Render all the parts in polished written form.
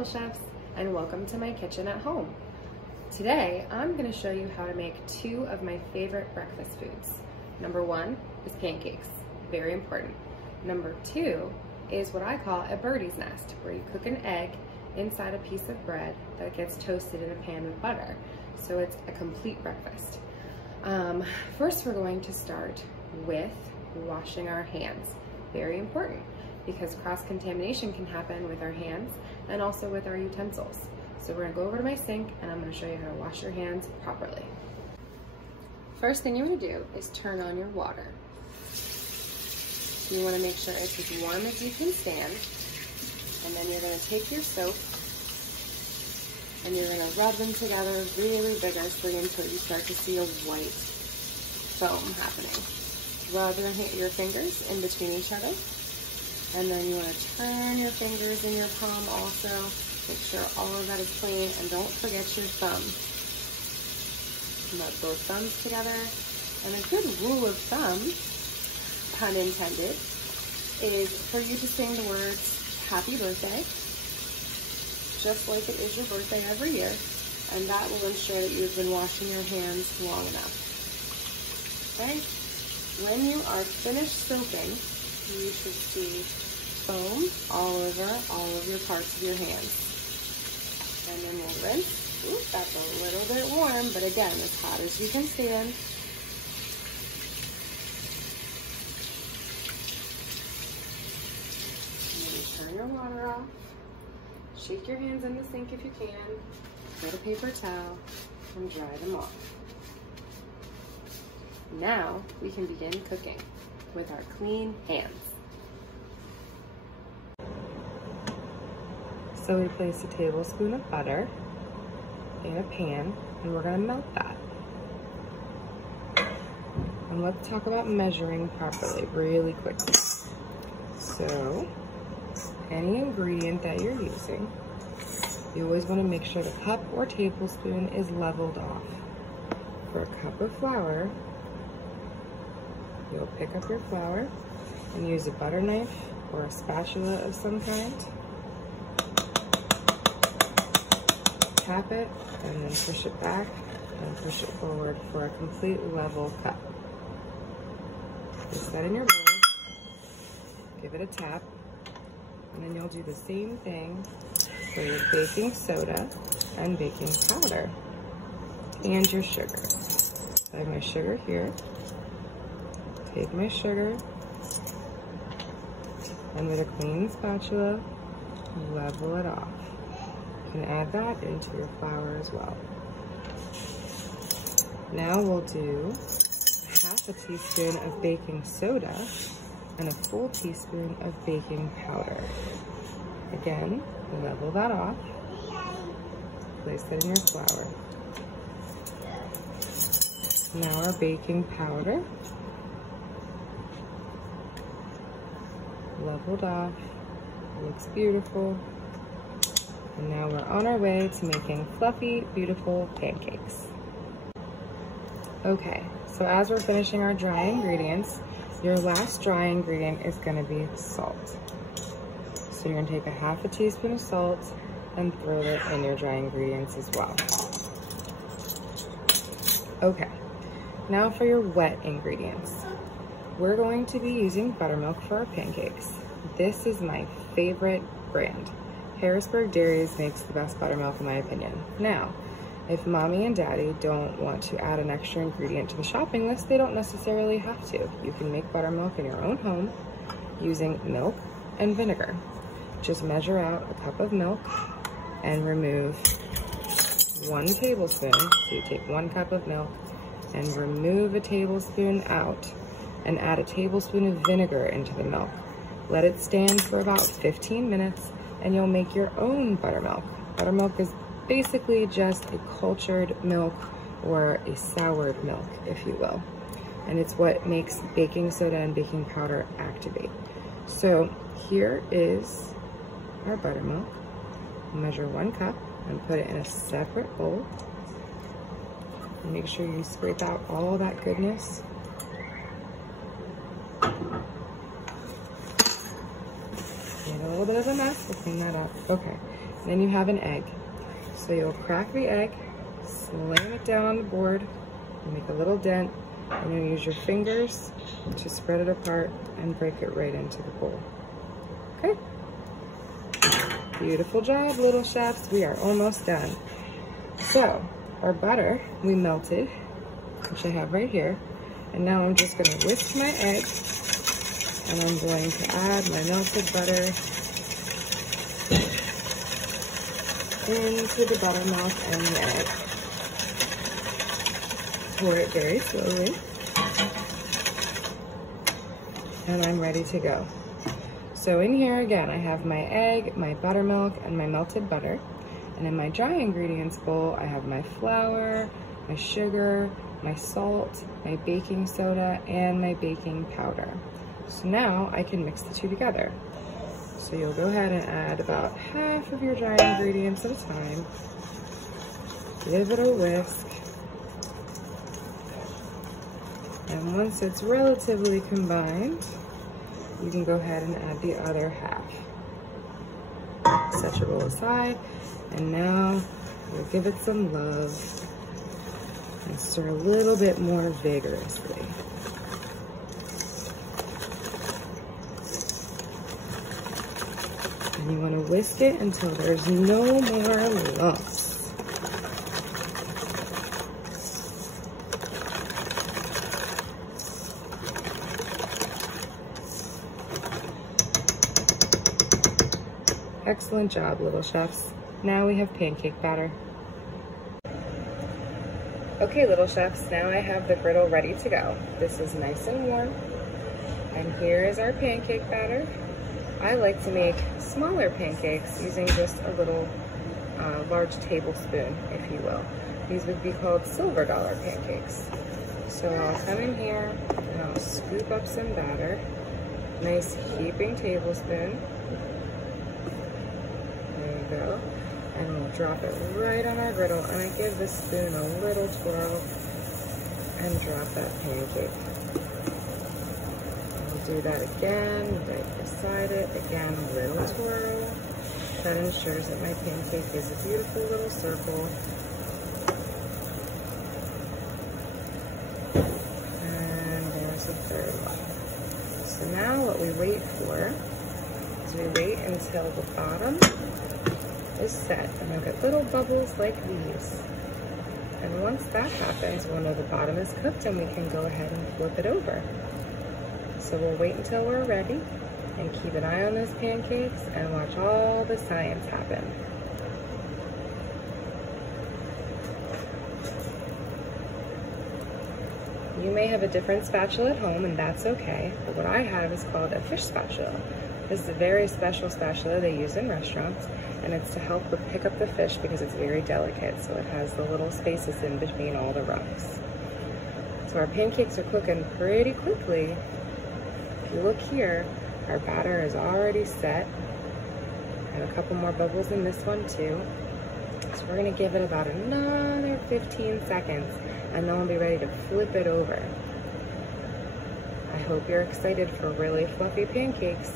Little Chefs, and welcome to my kitchen at home. Today, I'm going to show you how to make two of my favorite breakfast foods. Number one is pancakes, very important. Number two is what I call a birdie's nest, where you cook an egg inside a piece of bread that gets toasted in a pan with butter. So it's a complete breakfast. First, we're going to start with washing our hands. Very important, because cross-contamination can happen with our hands and also with our utensils. So we're gonna go over to my sink and I'm gonna show you how to wash your hands properly. First thing you wanna do is turn on your water. You wanna make sure it's as warm as you can stand. And then you're gonna take your soap and you're gonna rub them together really vigorously until you start to see a white foam happening. Rub your fingers in between each other. And then you want to turn your fingers in your palm also. Make sure all of that is clean, and don't forget your thumb. Rub both thumbs together. And a good rule of thumb, pun intended, is for you to sing the words, happy birthday, just like it is your birthday every year. And that will ensure that you've been washing your hands long enough. Okay? When you are finished soaking, you should see foam all of your parts of your hands. And then we'll rinse. Ooh, that's a little bit warm, but again, as hot as you can stand. And then you turn your water off. Shake your hands in the sink if you can. Get a paper towel and dry them off. Now we can begin cooking with our clean hands. So we place a tablespoon of butter in a pan and we're going to melt that. And let's talk about measuring properly really quickly. So any ingredient that you're using, you always want to make sure the cup or tablespoon is leveled off. For a cup of flour, you'll pick up your flour and use a butter knife or a spatula of some kind. Tap it and then push it back and push it forward for a complete level cup. Place that in your bowl, give it a tap, and then you'll do the same thing for your baking soda and baking powder and your sugar. So I have my sugar here. Take my sugar and with a clean spatula, level it off. You can add that into your flour as well. Now we'll do half a teaspoon of baking soda and a full teaspoon of baking powder. Again, level that off. Place that in your flour. Now our baking powder. Leveled off, looks beautiful. And now we're on our way to making fluffy, beautiful pancakes. Okay, so as we're finishing our dry ingredients, your last dry ingredient is gonna be salt. So you're gonna take a half a teaspoon of salt and throw it in your dry ingredients as well. Okay, now for your wet ingredients. We're going to be using buttermilk for our pancakes. This is my favorite brand. Harrisburg Dairies makes the best buttermilk in my opinion. Now, if mommy and daddy don't want to add an extra ingredient to the shopping list, they don't necessarily have to. You can make buttermilk in your own home using milk and vinegar. Just measure out a cup of milk and remove 1 tablespoon. So you take 1 cup of milk and remove a tablespoon out and add a tablespoon of vinegar into the milk. Let it stand for about 15 minutes and you'll make your own buttermilk. Buttermilk is basically just a cultured milk or a soured milk, if you will. And it's what makes baking soda and baking powder activate. So here is our buttermilk. Measure 1 cup and put it in a separate bowl. And make sure you scrape out all that goodness. Made a little bit of a mess, we'll clean that up. Okay, Then you have an egg. So you'll crack the egg, slam it down on the board, make a little dent, and you'll use your fingers to spread it apart and break it right into the bowl. Okay? Beautiful job, little chefs. We are almost done. So, our butter we melted, which I have right here. And now I'm just gonna whisk my egg, and I'm going to add my melted butter into the buttermilk and the egg. Pour it very slowly. And I'm ready to go. So in here again, I have my egg, my buttermilk, and my melted butter. And in my dry ingredients bowl, I have my flour, my sugar, my salt, my baking soda, and my baking powder. So now I can mix the two together. So you'll go ahead and add about half of your dry ingredients at a time. Give it a whisk. And once it's relatively combined, you can go ahead and add the other half. Set your bowl aside, and now we'll give it some love and stir a little bit more vigorously. And you want to whisk it until there's no more lumps. Excellent job, little chefs. Now we have pancake batter. Okay, little chefs, now I have the griddle ready to go. This is nice and warm. And here is our pancake batter. I like to make smaller pancakes using just a little large tablespoon, if you will. These would be called silver dollar pancakes. So I'll come in here and I'll scoop up some batter. Nice heaping tablespoon. Go, and we'll drop it right on our griddle, and I give the spoon a little twirl and drop that pancake. We'll do that again, right beside it, again, a little twirl. That ensures that my pancake is a beautiful little circle. And there's a third one. So now what we wait for is we wait until the bottom is set, and I'll get little bubbles like these. And once that happens, we'll know the bottom is cooked and we can go ahead and flip it over. So we'll wait until we're ready and keep an eye on those pancakes and watch all the science happen. You may have a different spatula at home, and that's okay, but what I have is called a fish spatula. This is a very special spatula they use in restaurants, and it's to help pick up the fish because it's very delicate, so it has the little spaces in between all the rungs. So our pancakes are cooking pretty quickly. If you look here, our batter is already set. I have a couple more bubbles in this one too. So we're gonna give it about another 15 seconds, and then we'll be ready to flip it over. I hope you're excited for really fluffy pancakes,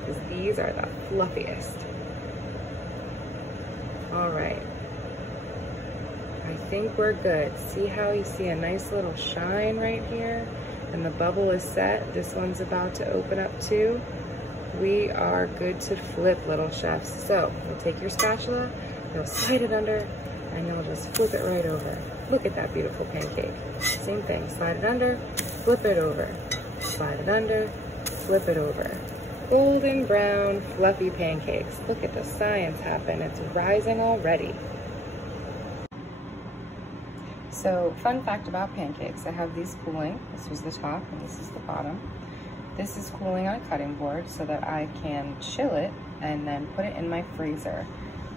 because these are the fluffiest. All right, I think we're good. See how you see a nice little shine right here? And the bubble is set. This one's about to open up too. We are good to flip, little chefs. So you'll take your spatula, you'll slide it under, and you'll just flip it right over. Look at that beautiful pancake. Same thing, slide it under, flip it over. Slide it under, flip it over. Golden brown, fluffy pancakes. Look at the science happen. It's rising already. So, fun fact about pancakes, I have these cooling. This was the top and this is the bottom. This is cooling on a cutting board so that I can chill it and then put it in my freezer.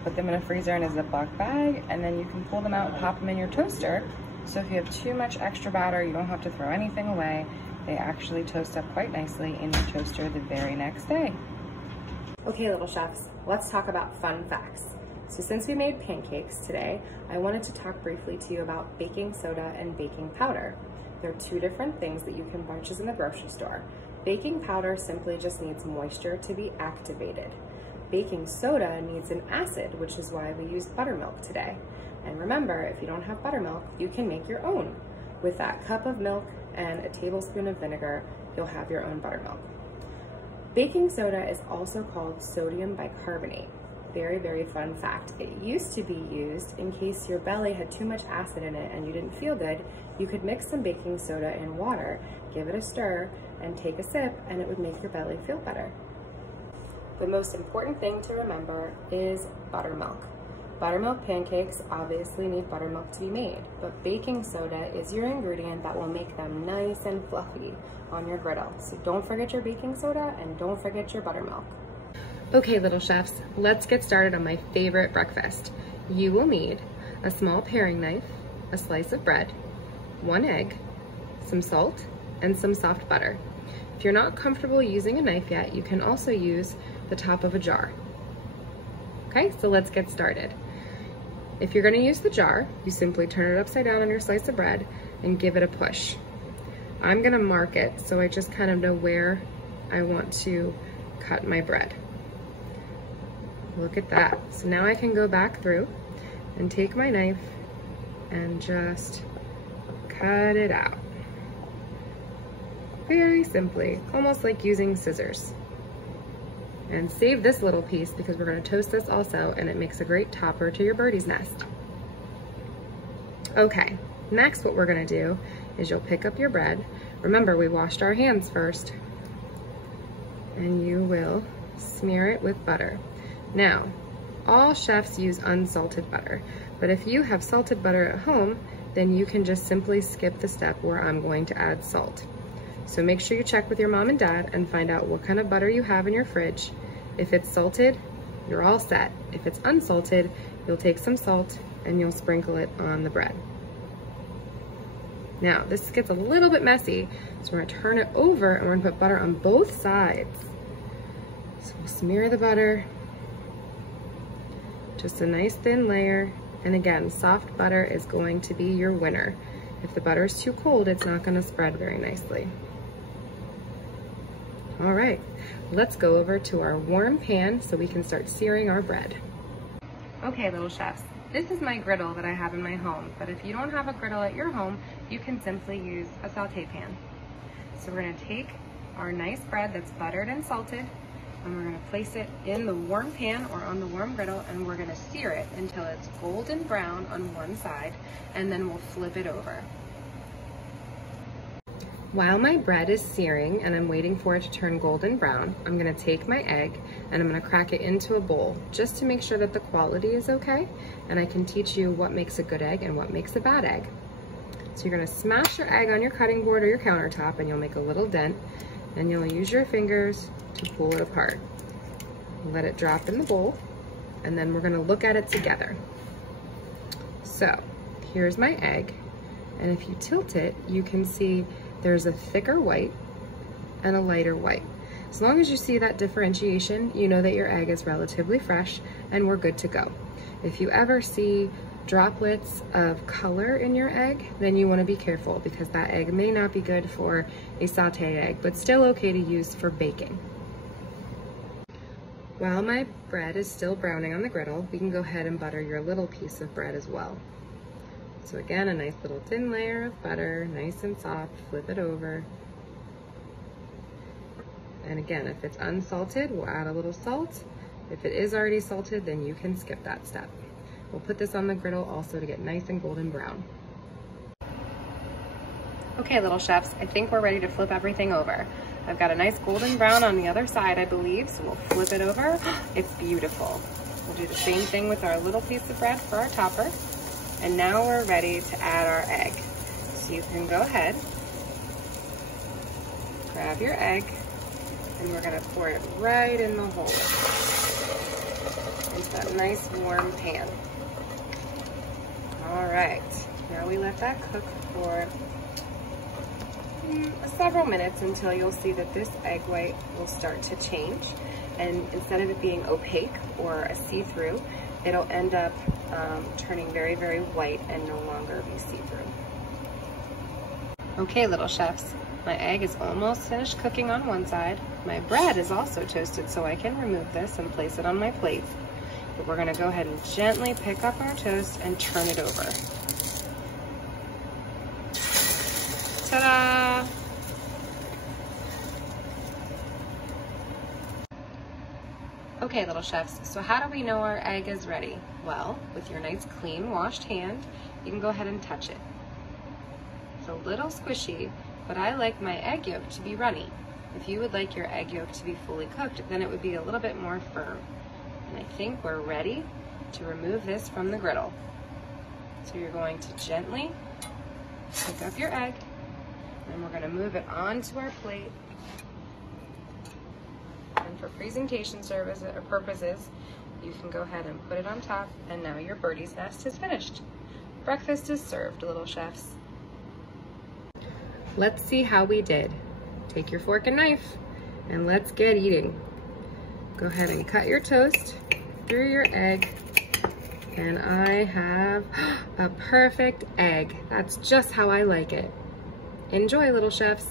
Put them in a freezer in a Ziploc bag, and then you can pull them out and pop them in your toaster. So if you have too much extra batter, you don't have to throw anything away. They actually toast up quite nicely in your toaster the very next day. Okay, little chefs, let's talk about fun facts. So since we made pancakes today, I wanted to talk briefly to you about baking soda and baking powder. They're two different things that you can purchase in the grocery store. Baking powder simply just needs moisture to be activated. baking soda needs an acid, which is why we used buttermilk today. And remember, if you don't have buttermilk, you can make your own. With that cup of milk and a tablespoon of vinegar, you'll have your own buttermilk. Baking soda is also called sodium bicarbonate. Very, very fun fact. It used to be used in case your belly had too much acid in it and you didn't feel good. You could mix some baking soda in water, give it a stir, and take a sip, and it would make your belly feel better. The most important thing to remember is buttermilk. Buttermilk pancakes obviously need buttermilk to be made, but baking soda is your ingredient that will make them nice and fluffy on your griddle. So don't forget your baking soda and don't forget your buttermilk. Okay, little chefs, let's get started on my favorite breakfast. You will need a small paring knife, a slice of bread, 1 egg, some salt, and some soft butter. If you're not comfortable using a knife yet, you can also use the top of a jar. Okay, so let's get started. If you're gonna use the jar, you simply turn it upside down on your slice of bread and give it a push. I'm gonna mark it so I just kind of know where I want to cut my bread. Look at that. So now I can go back through and take my knife and just cut it out. Very simply, almost like using scissors. And save this little piece because we're gonna toast this also, and it makes a great topper to your birdie's nest. Okay, next what we're gonna do is you'll pick up your bread. Remember, we washed our hands first. And you will smear it with butter. Now, all chefs use unsalted butter, but if you have salted butter at home, then you can just simply skip the step where I'm going to add salt. So make sure you check with your mom and dad and find out what kind of butter you have in your fridge. If it's salted, you're all set. If it's unsalted, you'll take some salt and you'll sprinkle it on the bread. Now, this gets a little bit messy, so we're gonna turn it over and we're gonna put butter on both sides. So we'll smear the butter, just a nice thin layer. And again, soft butter is going to be your winner. If the butter is too cold, it's not gonna spread very nicely. All right, let's go over to our warm pan so we can start searing our bread. Okay, little chefs, this is my griddle that I have in my home, but if you don't have a griddle at your home, you can simply use a saute pan. So we're gonna take our nice bread that's buttered and salted, and we're gonna place it in the warm pan or on the warm griddle, and we're gonna sear it until it's golden brown on one side, and then we'll flip it over. While my bread is searing and I'm waiting for it to turn golden brown, I'm gonna take my egg and I'm gonna crack it into a bowl just to make sure that the quality is okay, and I can teach you what makes a good egg and what makes a bad egg. So you're gonna smash your egg on your cutting board or your countertop, and you'll make a little dent, and you'll use your fingers to pull it apart. Let it drop in the bowl, and then we're gonna look at it together. So here's my egg, and if you tilt it, you can see there's a thicker white and a lighter white. As long as you see that differentiation, you know that your egg is relatively fresh and we're good to go. If you ever see droplets of color in your egg, then you want to be careful because that egg may not be good for a saute egg, but still okay to use for baking. While my bread is still browning on the griddle, we can go ahead and butter your little piece of bread as well. So again, a nice little thin layer of butter, nice and soft, flip it over. And again, if it's unsalted, we'll add a little salt. If it is already salted, then you can skip that step. We'll put this on the griddle also to get nice and golden brown. Okay, little chefs, I think we're ready to flip everything over. I've got a nice golden brown on the other side, I believe, so we'll flip it over. It's beautiful. We'll do the same thing with our little piece of bread for our topper. And now we're ready to add our egg. So you can go ahead, grab your egg, and we're gonna pour it right in the hole into that nice warm pan. All right, now we let that cook for several minutes until you'll see that this egg white will start to change. And instead of it being opaque or a see-through, it'll end up turning very, very white and no longer be see-through. Okay, little chefs, My egg is almost finished cooking on one side. My bread is also toasted, so I can remove this and place it on my plate. But we're gonna go ahead and gently pick up our toast and turn it over. Ta-da! Okay, little chefs, so how do we know our egg is ready? Well, with your nice clean washed hand, you can go ahead and touch it. It's a little squishy, but I like my egg yolk to be runny. If you would like your egg yolk to be fully cooked, then it would be a little bit more firm. And I think we're ready to remove this from the griddle. So you're going to gently pick up your egg, and we're gonna move it onto our plate. And for presentation purposes, you can go ahead and put it on top, and now your birdie's nest is finished. Breakfast is served, little chefs. Let's see how we did. Take your fork and knife, and let's get eating. Go ahead and cut your toast through your egg, and I have a perfect egg. That's just how I like it. Enjoy, little chefs.